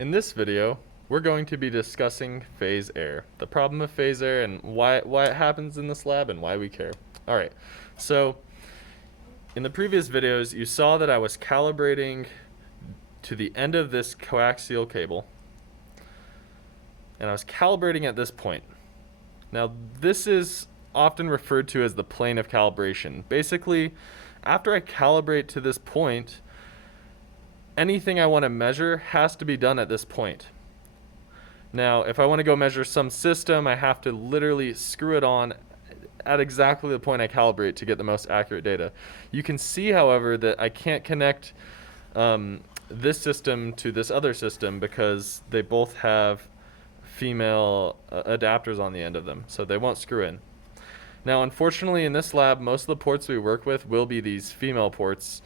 In this video, we're going to be discussing phase error, the problem of phase error and why it happens in this lab and why we care. Alright, so in the previous videos, you saw that I was calibrating to the end of this coaxial cable, and I was calibrating at this point. Now, this is often referred to as the plane of calibration. Basically, after I calibrate to this point, anything I want to measure has to be done at this point. Now, if I want to go measure some system, I have to literally screw it on at exactly the point I calibrate to get the most accurate data. You can see, however, that I can't connect this system to this other system because they both have female adapters on the end of them, so they won't screw in. Now, unfortunately, in this lab, most of the ports we work with will be these female ports,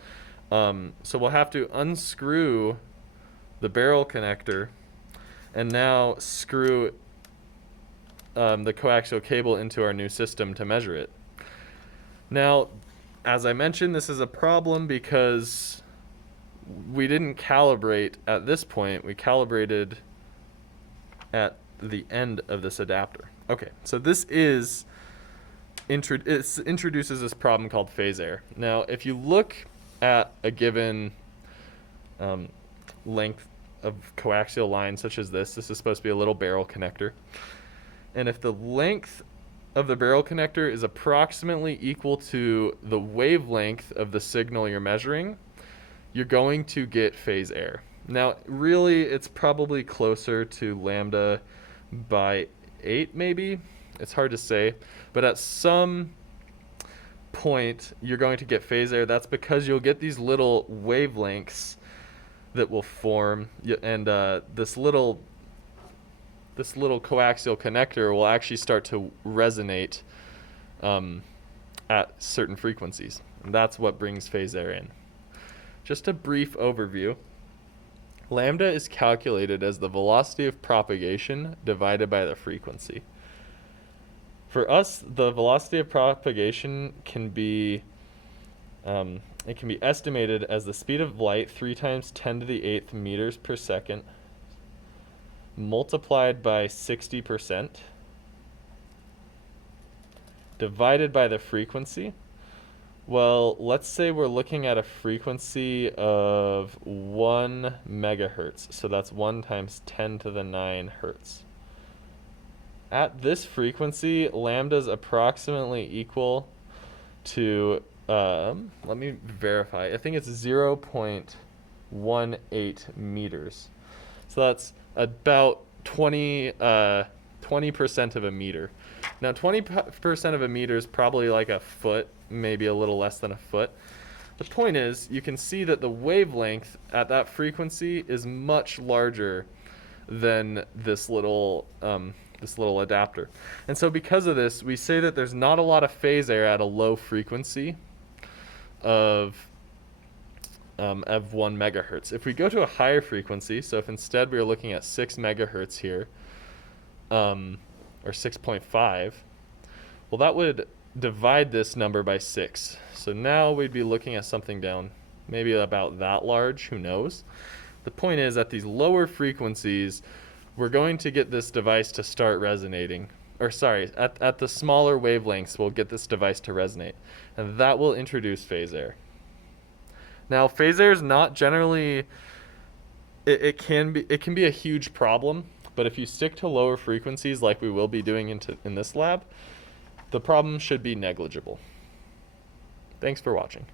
so we'll have to unscrew the barrel connector and now screw the coaxial cable into our new system to measure it. Now, as I mentioned, this is a problem because we didn't calibrate at this point. We calibrated at the end of this adapter. Okay, so this is it introduces this problem called phase error. Now, if you look at a given length of coaxial line such as this is supposed to be a little barrel connector. And if the length of the barrel connector is approximately equal to the wavelength of the signal you're measuring, you're going to get phase error. Now, really, it's probably closer to lambda by 8, maybe. It's hard to say. But at some point, you're going to get phase error. That's because you'll get these little wavelengths that will form, and this little coaxial connector will actually start to resonate at certain frequencies. And that's what brings phase error in. Just a brief overview. Lambda is calculated as the velocity of propagation divided by the frequency. For us, the velocity of propagation can be estimated as the speed of light 3 times 10 to the 8th meters per second multiplied by 60% divided by the frequency. Well, let's say we're looking at a frequency of 1 megahertz. So that's 1 times 10 to the 9 hertz. At this frequency, lambda is approximately equal to, let me verify, I think it's 0.18 meters. So that's about 20% of a meter. Now, 20% of a meter is probably like a foot, maybe a little less than a foot. The point is, you can see that the wavelength at that frequency is much larger than this little adapter. And so because of this, we say that there's not a lot of phase error at a low frequency of 1 megahertz. If we go to a higher frequency, so if instead we were looking at 6 megahertz here, or 6.5, well, that would divide this number by 6. So now we'd be looking at something down maybe about that large, who knows. The point is, at these lower frequencies, we're going to get this device to start resonating. Or sorry, at the smaller wavelengths, we'll get this device to resonate. And that will introduce phase error. Now, phase error is not generally, it can be a huge problem, but if you stick to lower frequencies like we will be doing in this lab, the problem should be negligible. Thanks for watching.